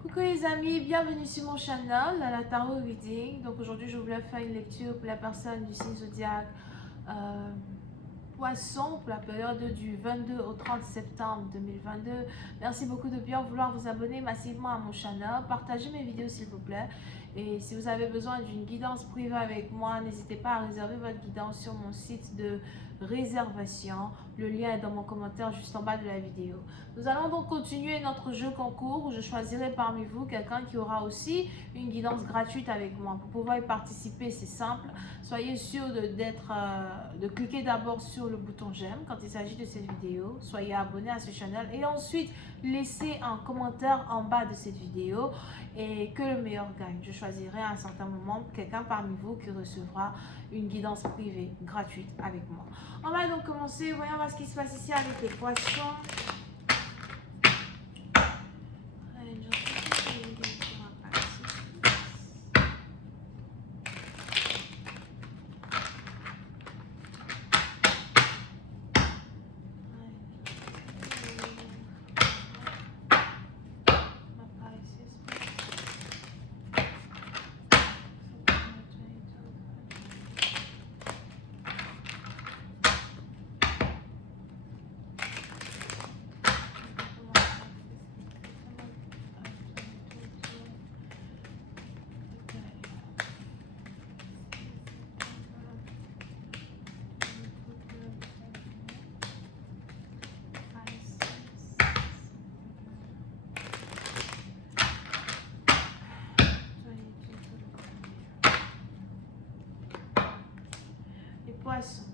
Coucou les amis, bienvenue sur mon channel, la Tarot Reading. Donc aujourd'hui, je voulais faire une lecture pour la personne du signe zodiaque Poisson pour la période du 22 au 30 septembre 2022. Merci beaucoup de bien vouloir vous abonner massivement à mon channel. Partagez mes vidéos s'il vous plaît. Et si vous avez besoin d'une guidance privée avec moi, n'hésitez pas à réserver votre guidance sur mon site de réservation. Le lien est dans mon commentaire juste en bas de la vidéo. Nous allons donc continuer notre jeu concours où je choisirai parmi vous quelqu'un qui aura aussi une guidance gratuite avec moi. Pour pouvoir y participer, c'est simple. Soyez sûr de cliquer d'abord sur le bouton j'aime quand il s'agit de cette vidéo. Soyez abonné à ce channel et ensuite laissez un commentaire en bas de cette vidéo et que le meilleur gagne. Je choisirai à un certain moment quelqu'un parmi vous qui recevra une guidance privée gratuite avec moi. On va donc commencer. Voyons voir ce qui se passe ici avec les poissons. Poisson.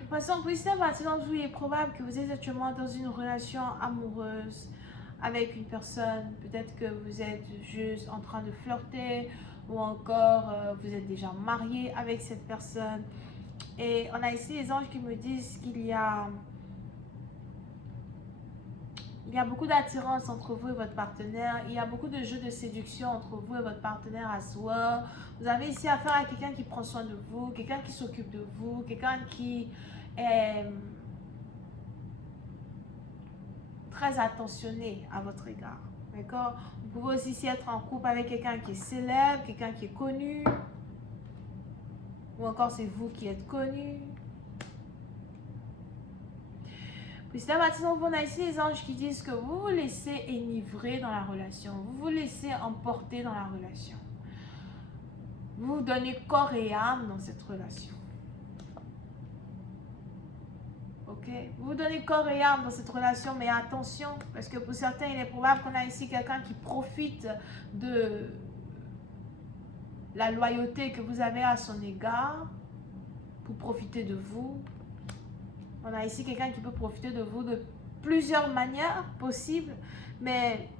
Les poissons, pour cette partie d'entre vous, il est probable que vous êtes actuellement dans une relation amoureuse avec une personne. Peut-être que vous êtes juste en train de flirter ou encore vous êtes déjà marié avec cette personne. Et on a ici les anges qui me disent qu'il y a beaucoup d'attirance entre vous et votre partenaire. Il y a beaucoup de jeux de séduction entre vous et votre partenaire à soi. Vous avez ici affaire à quelqu'un qui prend soin de vous, quelqu'un qui s'occupe de vous, quelqu'un qui est très attentionné à votre égard. D'accord? Vous pouvez aussi être en couple avec quelqu'un qui est célèbre, quelqu'un qui est connu. Ou encore c'est vous qui êtes connu. Puis c'est là maintenant on a ici les anges qui disent que vous vous laissez enivrer dans la relation. Vous vous laissez emporter dans la relation. Vous vous donnez corps et âme dans cette relation. Ok? Vous vous donnez corps et âme dans cette relation, mais attention, parce que pour certains, il est probable qu'on a ici quelqu'un qui profite de la loyauté que vous avez à son égard pour profiter de vous. On a ici quelqu'un qui peut profiter de vous de plusieurs manières possibles, mais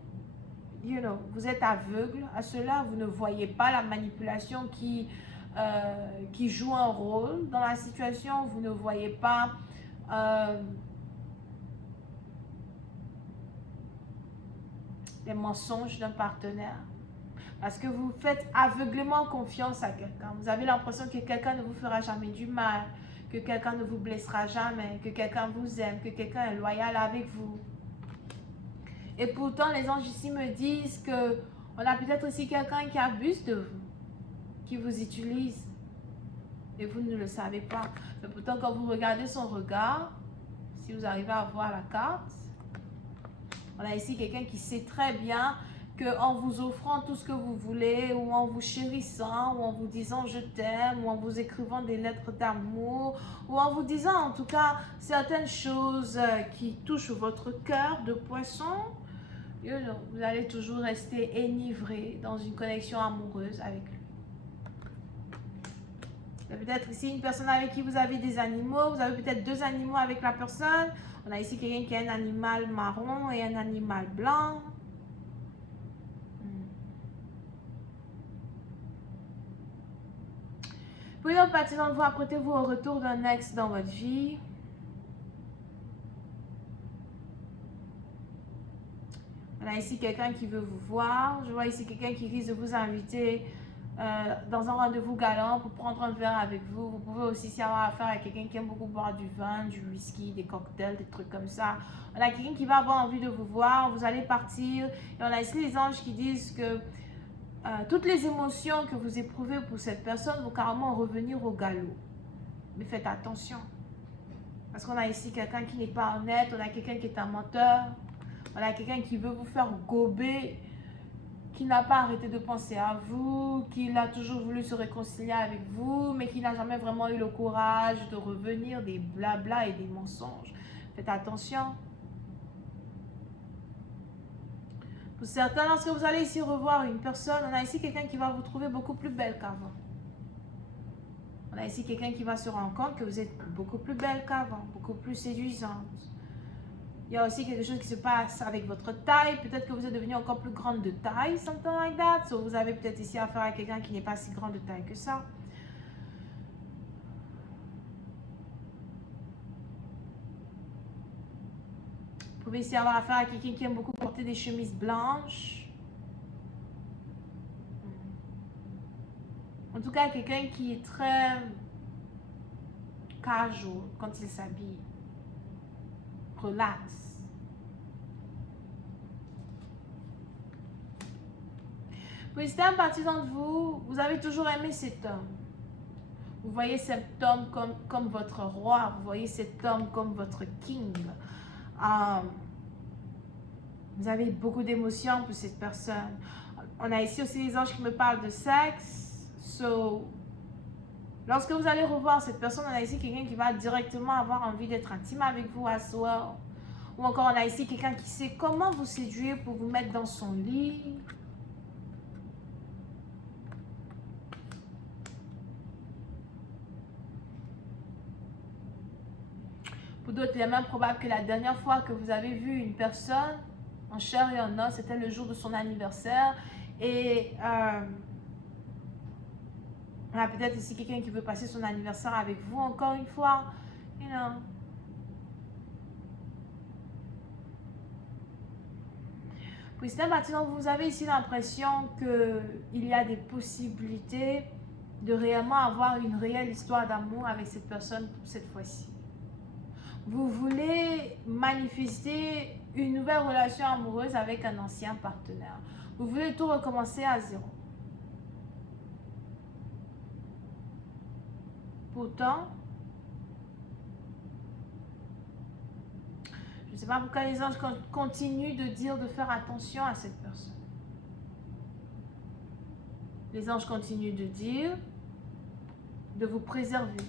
vous êtes aveugle à cela, vous ne voyez pas la manipulation qui joue un rôle dans la situation, vous ne voyez pas les mensonges d'un partenaire. Parce que vous faites aveuglément confiance à quelqu'un. Vous avez l'impression que quelqu'un ne vous fera jamais du mal, que quelqu'un ne vous blessera jamais, que quelqu'un vous aime, que quelqu'un est loyal avec vous. Et pourtant, les anges ici me disent que on a peut-être aussi quelqu'un qui abuse de vous, qui vous utilise. Et vous ne le savez pas. Mais pourtant, quand vous regardez son regard, si vous arrivez à voir la carte, on a ici quelqu'un qui sait très bien qu'en vous offrant tout ce que vous voulez, ou en vous chérissant, ou en vous disant je t'aime, ou en vous écrivant des lettres d'amour, ou en vous disant en tout cas certaines choses qui touchent votre cœur de poisson, vous allez toujours rester enivré dans une connexion amoureuse avec lui. Peut-être ici une personne avec qui vous avez des animaux, vous avez peut-être deux animaux avec la personne. On a ici quelqu'un qui a un animal marron et un animal blanc. Puis donc, maintenant, vous apprêtez-vous au retour d'un ex dans votre vie. On a ici quelqu'un qui veut vous voir. Je vois ici quelqu'un qui risque de vous inviter dans un rendez-vous galant pour prendre un verre avec vous. Vous pouvez aussi avoir affaire à quelqu'un qui aime beaucoup boire du vin, du whisky, des cocktails, des trucs comme ça. On a quelqu'un qui va avoir envie de vous voir, vous allez partir. Et on a ici les anges qui disent que toutes les émotions que vous éprouvez pour cette personne vont carrément revenir au galop. Mais faites attention. Parce qu'on a ici quelqu'un qui n'est pas honnête, on a quelqu'un qui est un menteur, on a quelqu'un qui veut vous faire gober, qui n'a pas arrêté de penser à vous, qui a toujours voulu se réconcilier avec vous, mais qui n'a jamais vraiment eu le courage de revenir, des blabla et des mensonges. Faites attention. Pour certains, lorsque vous allez ici revoir une personne, on a ici quelqu'un qui va vous trouver beaucoup plus belle qu'avant. On a ici quelqu'un qui va se rendre compte que vous êtes beaucoup plus belle qu'avant, beaucoup plus séduisante. Il y a aussi quelque chose qui se passe avec votre taille. Peut-être que vous êtes devenue encore plus grande de taille, something like that. So, vous avez peut-être ici affaire à quelqu'un qui n'est pas si grand de taille que ça. Vous pouvez ici avoir affaire à quelqu'un qui aime beaucoup porter des chemises blanches. En tout cas, quelqu'un qui est très casual quand il s'habille. Relax. Pour certaines parties d'entre vous, vous avez toujours aimé cet homme. Vous voyez cet homme comme votre roi. Vous voyez cet homme comme votre king. Vous avez beaucoup d'émotions pour cette personne. On a ici aussi les anges qui me parlent de sexe. So, lorsque vous allez revoir cette personne, on a ici quelqu'un qui va directement avoir envie d'être intime avec vous as well. Ou encore, on a ici quelqu'un qui sait comment vous séduire pour vous mettre dans son lit. Pour d'autres, il est même probable que la dernière fois que vous avez vu une personne en chair et en os, c'était le jour de son anniversaire. Et on a peut-être ici quelqu'un qui veut passer son anniversaire avec vous encore une fois. You know. Puis c'est maintenant vous avez ici l'impression qu'il y a des possibilités de réellement avoir une réelle histoire d'amour avec cette personne cette fois-ci. Vous voulez manifester une nouvelle relation amoureuse avec un ancien partenaire. Vous voulez tout recommencer à zéro. Pourtant, je ne sais pas pourquoi les anges continuent de dire de faire attention à cette personne. Les anges continuent de dire de vous préserver.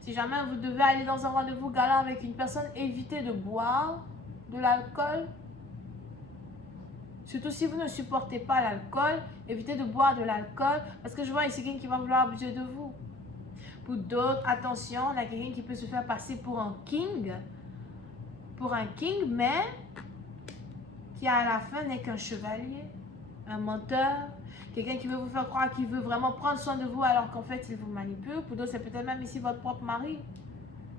Si jamais vous devez aller dans un rendez-vous galant avec une personne, évitez de boire de l'alcool. Surtout si vous ne supportez pas l'alcool, évitez de boire de l'alcool parce que je vois ici quelqu'un qui va vouloir abuser de vous. Pour d'autres, attention, il y a quelqu'un qui peut se faire passer pour un king, mais qui à la fin n'est qu'un chevalier, un menteur, quelqu'un qui veut vous faire croire qu'il veut vraiment prendre soin de vous alors qu'en fait il vous manipule. Pour d'autres, c'est peut-être même ici votre propre mari,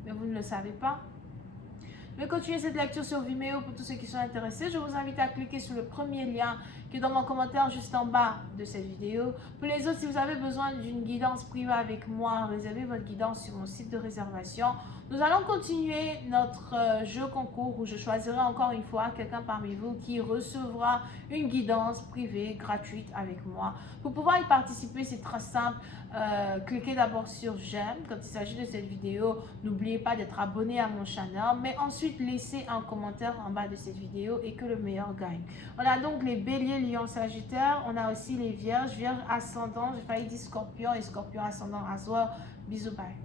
mais vous ne le savez pas. Je vais continuer cette lecture sur Vimeo pour tous ceux qui sont intéressés. Je vous invite à cliquer sur le premier lien qui est dans mon commentaire juste en bas de cette vidéo. Pour les autres, si vous avez besoin d'une guidance privée avec moi, réservez votre guidance sur mon site de réservation. Nous allons continuer notre jeu concours où je choisirai encore une fois quelqu'un parmi vous qui recevra une guidance privée gratuite avec moi. Pour pouvoir y participer, c'est très simple. Cliquez d'abord sur j'aime quand il s'agit de cette vidéo. N'oubliez pas d'être abonné à mon channel, mais ensuite laissez un commentaire en bas de cette vidéo et que le meilleur gagne. On a donc les béliers, lions, sagittaires. On a aussi les vierges, vierges ascendant. J'ai failli dire scorpion et scorpion ascendant as well. Bisous, bye.